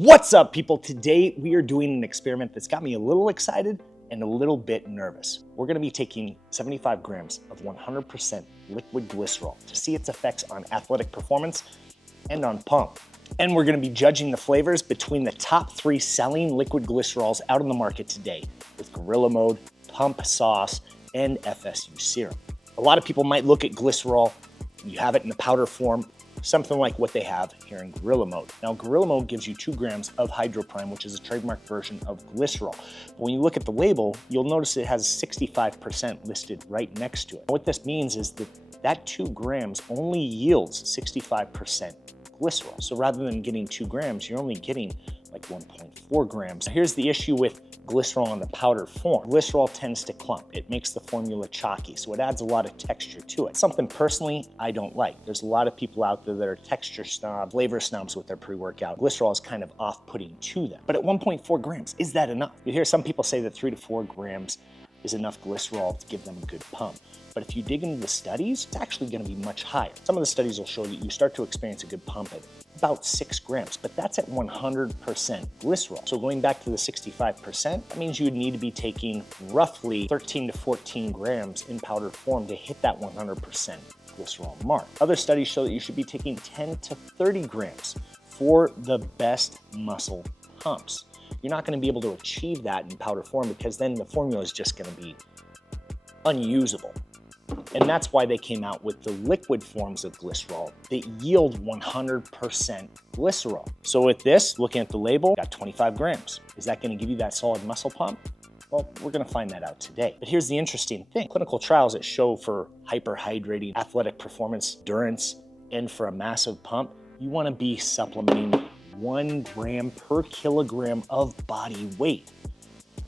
What's up, people? Today we are doing an experiment that's got me a little excited and a little bit nervous. We're gonna be taking 75 grams of 100% liquid glycerol to see its effects on athletic performance and on pump. And we're gonna be judging the flavors between the top 3 selling liquid glycerols out on the market today with Gorilla Mode, Pump Sauce, and FSU Serum. A lot of people might look at glycerol, you have it in the powder form, something like what they have here in Gorilla Mode. Now, Gorilla Mode gives you 2 grams of hydroprime, which is a trademark version of glycerol. But when you look at the label, you'll notice it has 65% listed right next to it. What this means is that 2 grams only yields 65% glycerol. So rather than getting 2 grams, you're only getting like 1.4 grams. Now, here's the issue with glycerol in the powder form. Glycerol tends to clump. It makes the formula chalky, so it adds a lot of texture to it. Something personally I don't like. There's a lot of people out there that are texture snobs, flavor snobs with their pre-workout. Glycerol is kind of off-putting to them. But at 1.4 grams, is that enough? You hear some people say that 3 to 4 grams is enough glycerol to give them a good pump. But if you dig into the studies, it's actually gonna be much higher. Some of the studies will show you start to experience a good pump at about 6 grams, but that's at 100% glycerol. So going back to the 65%, that means you would need to be taking roughly 13 to 14 grams in powder form to hit that 100% glycerol mark. Other studies show that you should be taking 10 to 30 grams for the best muscle pumps. You're not gonna be able to achieve that in powder form because then the formula is just gonna be unusable. And that's why they came out with the liquid forms of glycerol that yield 100% glycerol. So with this, looking at the label, got 25 grams. Is that gonna give you that solid muscle pump? Well, we're gonna find that out today. But here's the interesting thing. Clinical trials that show for hyperhydrating, athletic performance, endurance, and for a massive pump, you wanna be supplementing 1 gram per kilogram of body weight.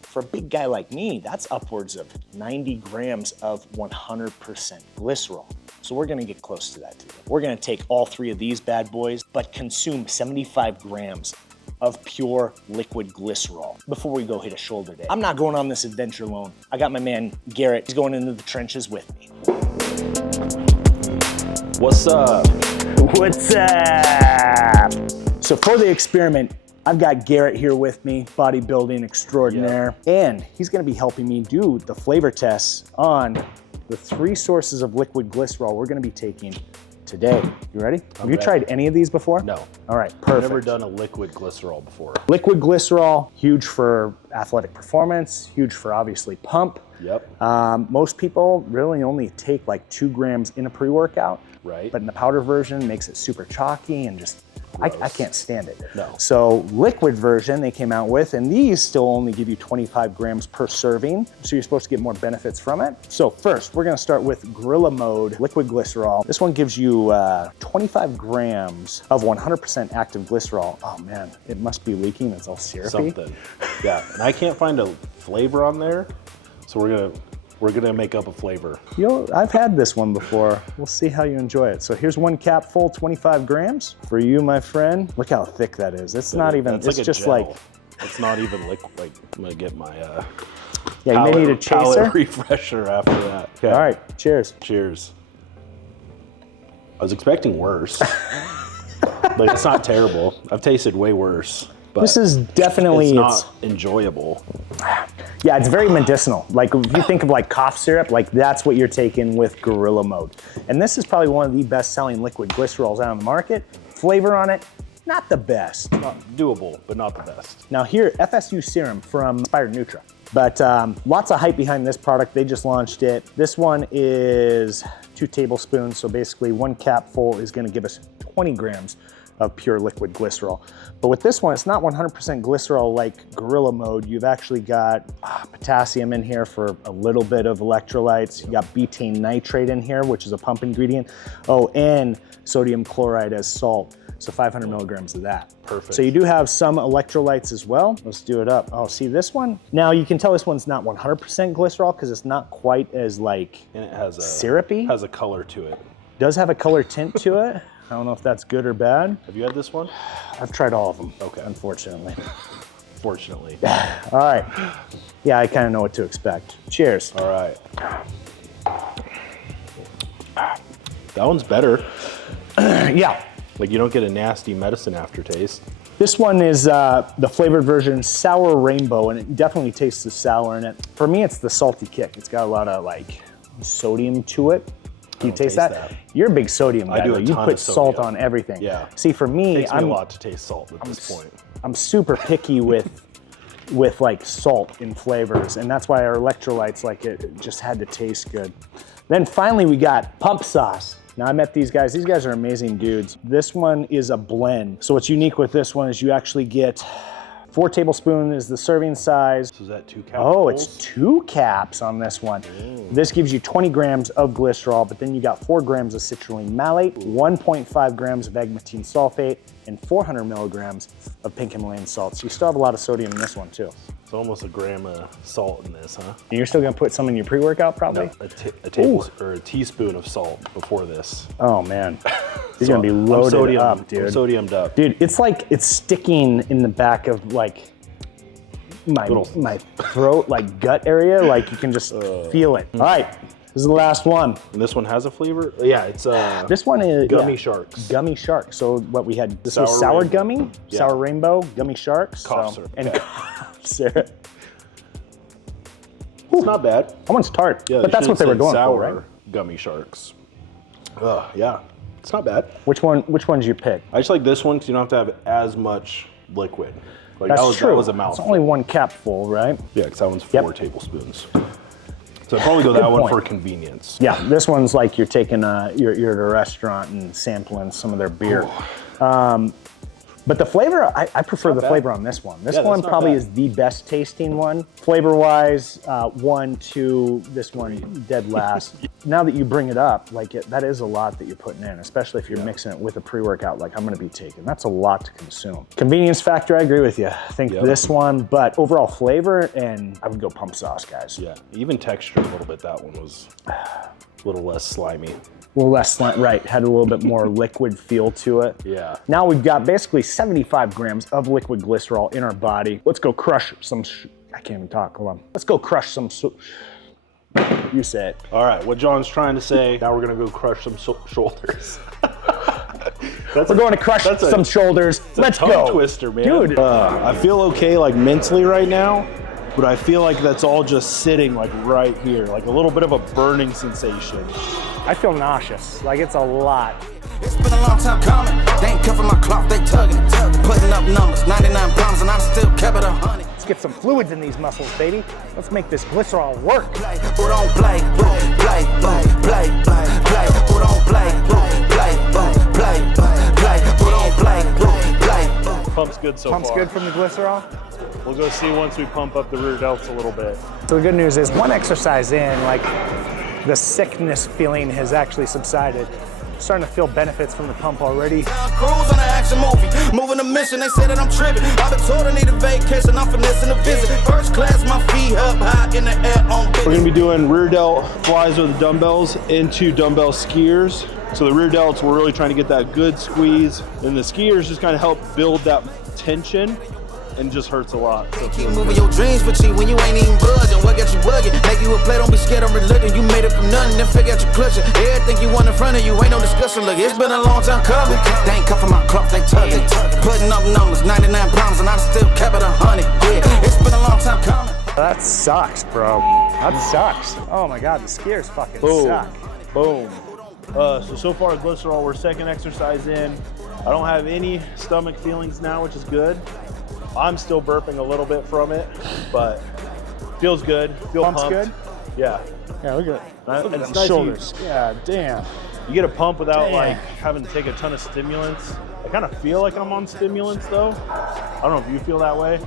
For a big guy like me, that's upwards of 90 grams of 100% glycerol. So we're gonna get close to that today. We're gonna take all 3 of these bad boys, but consume 75 grams of pure liquid glycerol before we go hit a shoulder day. I'm not going on this adventure alone. I got my man Garrett. He's going into the trenches with me. What's up? What's up? So for the experiment, I've got Garrett here with me, bodybuilding extraordinaire, and he's gonna be helping me do the flavor tests on the 3 sources of liquid glycerol we're gonna be taking today. You ready? Have you tried any of these before? No. All right, perfect. I've never done a liquid glycerol before. Liquid glycerol, huge for athletic performance, huge for obviously pump. Yep. Most people really only take like 2 grams in a pre-workout. Right. But in the powder version, makes it super chalky and just I can't stand it. No. So liquid version they came out with, and these still only give you 25 grams per serving. So you're supposed to get more benefits from it. So first, we're gonna start with Gorilla Mode liquid glycerol. This one gives you 25 grams of 100% active glycerol. Oh man, it must be leaking, it's all syrupy. Something, yeah. And I can't find a flavor on there, so we're gonna make up a flavor. I've had this one before. We'll see how you enjoy it. So here's 1 cap full, 25 grams for you, my friend. Look how thick that is. It's not even, it's like just gel. like. It's not even liquid. Like, I'm gonna get my yeah, you may need a chaser. palate refresher after that. Okay. All right, cheers. Cheers. I was expecting worse. Like, it's not terrible. I've tasted way worse. But this is definitely, it's not enjoyable. Yeah, it's very medicinal. Like if you think of like cough syrup, like that's what you're taking with Gorilla Mode. And this is probably one of the best selling liquid glycerols out on the market. Flavor on it, not the best. Not doable, but not the best. Now here, FSU Serum from Inspired Nutra. But lots of hype behind this product. They just launched it. This one is 2 tablespoons. So basically 1 cap full is gonna give us 20 grams of pure liquid glycerol. But with this one, it's not 100% glycerol like Gorilla Mode. You've actually got potassium in here for a little bit of electrolytes. You got betaine nitrate in here, which is a pump ingredient. Oh, and sodium chloride as salt. So 500 milligrams of that. Perfect. So you do have some electrolytes as well. Let's do it up. Oh, see this one? Now you can tell this one's not 100% glycerol because it's not quite as like and it has syrupy. Has a color to it. Does have a color tint to it. I don't know if that's good or bad. Have you had this one? I've tried all of them. Okay. Unfortunately. Fortunately. All right. Yeah, I kind of know what to expect. Cheers. All right. That one's better. Yeah. Like, you don't get a nasty medicine aftertaste. This one is the flavored version, Sour Rainbow, and it definitely tastes the sour in it. For me, it's the salty kick. It's got a lot of like sodium to it. Do you taste that? You're a big sodium guy. I do a You ton put of salt sodium. on everything. Yeah. See, for me, It takes me a lot to taste salt at this point. I'm super picky with like salt in flavors, and that's why our electrolytes, like it just had to taste good. Then finally we got pump sauce. Now I met these guys. These guys are amazing dudes. This one is a blend. So what's unique with this one is you actually get 4 tablespoons is the serving size. So is that 2 caps? Oh, it's 2 caps on this one. This gives you 20 grams of glycerol, but then you got 4 grams of citrulline malate, 1.5 grams of agmatine sulfate, and 400 milligrams of pink Himalayan salt. So you still have a lot of sodium in this one too. It's almost a gram of salt in this, huh? And you're still gonna put some in your pre-workout probably? No, a teaspoon of salt before this. Oh man, you're gonna be loaded up, dude. I'm sodiumed up. Dude, it's like it's sticking in the back of like my throat, like gut area. Like you can just feel it. All right, this is the last one. And this one has a flavor? Yeah, it's This one is gummy sharks. Gummy shark. So what we had, this Sour was sour rainbow. gummy, Yeah. sour rainbow, gummy sharks. Cough syrup. And Okay. cough syrup. It's not bad. That one's tart, Yeah, but that's what they were going sour for, right? gummy sharks. Yeah, it's not bad. Which one did you pick? I just like this one because you don't have to have as much liquid. Like That's that true. was a It's mouthful. only 1 cap full, right? Yeah, because that one's 4 tablespoons. So I'd probably go Good that one point. for convenience. Yeah, this one's like you're taking you're at a restaurant and sampling some of their beer. But the flavor, I prefer the bad. flavor on this one. This Yeah, one that's not probably bad. is the best tasting one. Flavor-wise, 1, 2, this one dead last. Now that you bring it up, like that is a lot that you're putting in, especially if you're mixing it with a pre-workout like I'm gonna be taking. That's a lot to consume. Convenience factor, I agree with you. I think this one, but overall flavor, and I would go pump sauce, guys. Yeah, even texture a little bit. That one was a little less slimy. A little less, right, had a little bit more liquid feel to it. Yeah. Now we've got basically 75 grams of liquid glycerol in our body. Let's go crush some, I can't even talk, hold on. Let's go crush some, you say it. All right, what John's trying to say, now we're gonna go crush some shoulders. We're going to crush some shoulders. Let's tongue go. twister, man. Dude. I feel okay like mentally right now, but I feel like that's all just sitting like right here, like a little bit of a burning sensation. I feel nauseous, like it's a lot. It's been a long time coming. They ain't covering my cloth, they tugging. Putting up numbers, 99 pounds, and I still kept it 100. Let's get some fluids in these muscles, baby. Let's make this glycerol work. Play, who don't play, play, play, play, who don't play, play, who don't play. Pump's good so Pump's far. good from the glycerol. We'll go see once we pump up the rear delts a little bit. So the good news is one exercise in, like the sickness feeling has actually subsided. Starting to feel benefits from the pump already. Cruise on an action movie, moving a mission. They say that I'm tripping. I've been told I need a vacation. I'm finessing a visit. First class, my feet up high in the air on. We're gonna be doing rear delt flies with the dumbbells into dumbbell skiers. So the rear delts, we're really trying to get that good squeeze, and the skiers just kind of help build that tension, and just hurts a lot. So Keep moving your dreams for cheap when you ain't even budging. What got you bugging? Make you a play, don't be scared, I'm reluctant. You made it from nothing, then figure out your clutching. Everything you want in front of you, ain't no discussion. Look, it's been a long time coming. They ain't cuffing my cloth, they tugging. Putting up numbers, 99 pounds, and I still kept it 100. Yeah, it's been a long time coming. That sucks, bro. That sucks. Oh my God, the skiers fucking suck. Boom. So far glycerol, we're second exercise in. I don't have any stomach feelings now, which is good. I'm still burping a little bit from it, but feels good. Feel Pump's pumped. good? Yeah. Yeah, look at And them it's nice shoulders. Yeah, damn. You get a pump without Damn. like having to take a ton of stimulants. I kind of feel like I'm on stimulants though. I don't know if you feel that way.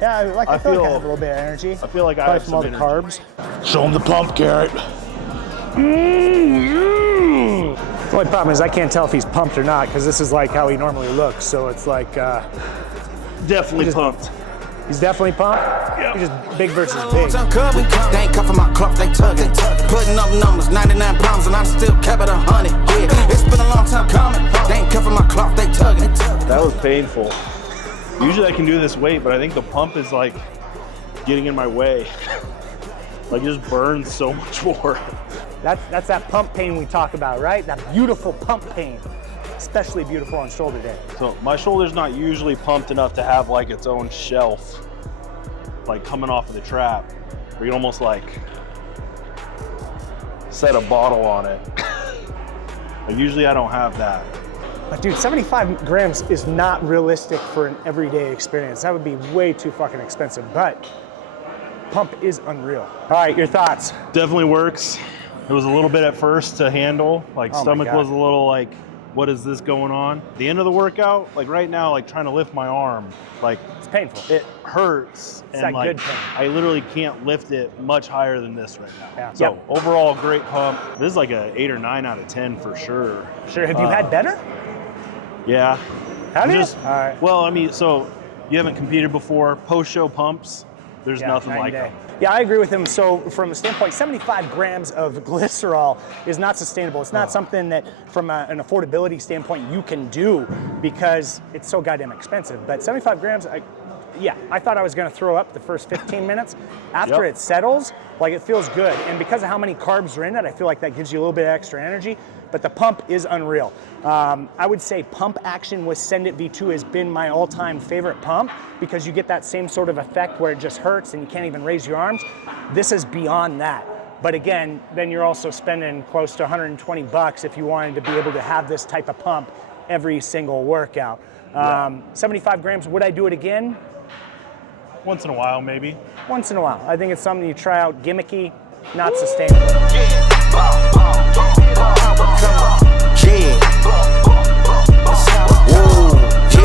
Yeah, like I feel like I feel- have a little bit of energy. I feel like I Probably have from all some the energy. carbs. Show them the pump, Garrett. The only problem is I can't tell if he's pumped or not because this is like how he normally looks. So it's like Definitely pumped. he's definitely pumped. He's just big versus Long big. time coming. They ain't cuffing my cloth, they tugging. Putting up numbers, 99 pounds, and I still kept it 100. Yeah, it's been a long time coming. They ain't cuffing my cloth, they tugging. That was painful. Usually I can do this weight, but I think the pump is like getting in my way. Like it just burns so much more. That's that pump pain we talk about, right? That beautiful pump pain. especially beautiful on shoulder day. So my shoulder's not usually pumped enough to have like its own shelf, like coming off of the trap, where you almost like set a bottle on it. Like usually I don't have that. But dude, 75 grams is not realistic for an everyday experience. That would be way too fucking expensive, but pump is unreal. All right, your thoughts? Definitely works. It was a little bit at first to handle, like Oh my stomach God. was a little like, what is this going on? The end of the workout, like right now, like trying to lift my arm, like It's painful. it hurts. It's and that like good pain. I literally can't lift it much higher than this right now. Yeah. So Yep. overall, great pump. This is like a 8 or 9 out of 10 for sure. Sure, have you had better? Yeah. Have you? Just, All right. well, I mean, so you haven't competed before. Post-show pumps, there's Yeah, nothing night like and day. them. Yeah, I agree with him. So from a standpoint, 75 grams of glycerol is not sustainable. It's not something that from an affordability standpoint you can do because it's so goddamn expensive. But 75 grams, I thought I was gonna throw up the first 15 minutes. After Yep. it settles, like it feels good. And because of how many carbs are in it, I feel like that gives you a little bit of extra energy, but the pump is unreal. I would say pump action with Send It V2 has been my all-time favorite pump because you get that same sort of effect where it just hurts and you can't even raise your arms. This is beyond that. But again, then you're also spending close to 120 bucks if you wanted to be able to have this type of pump every single workout. 75 grams, would I do it again? Once in a while, maybe. Once in a while. I think it's something you try out, gimmicky, not sustainable. Yeah.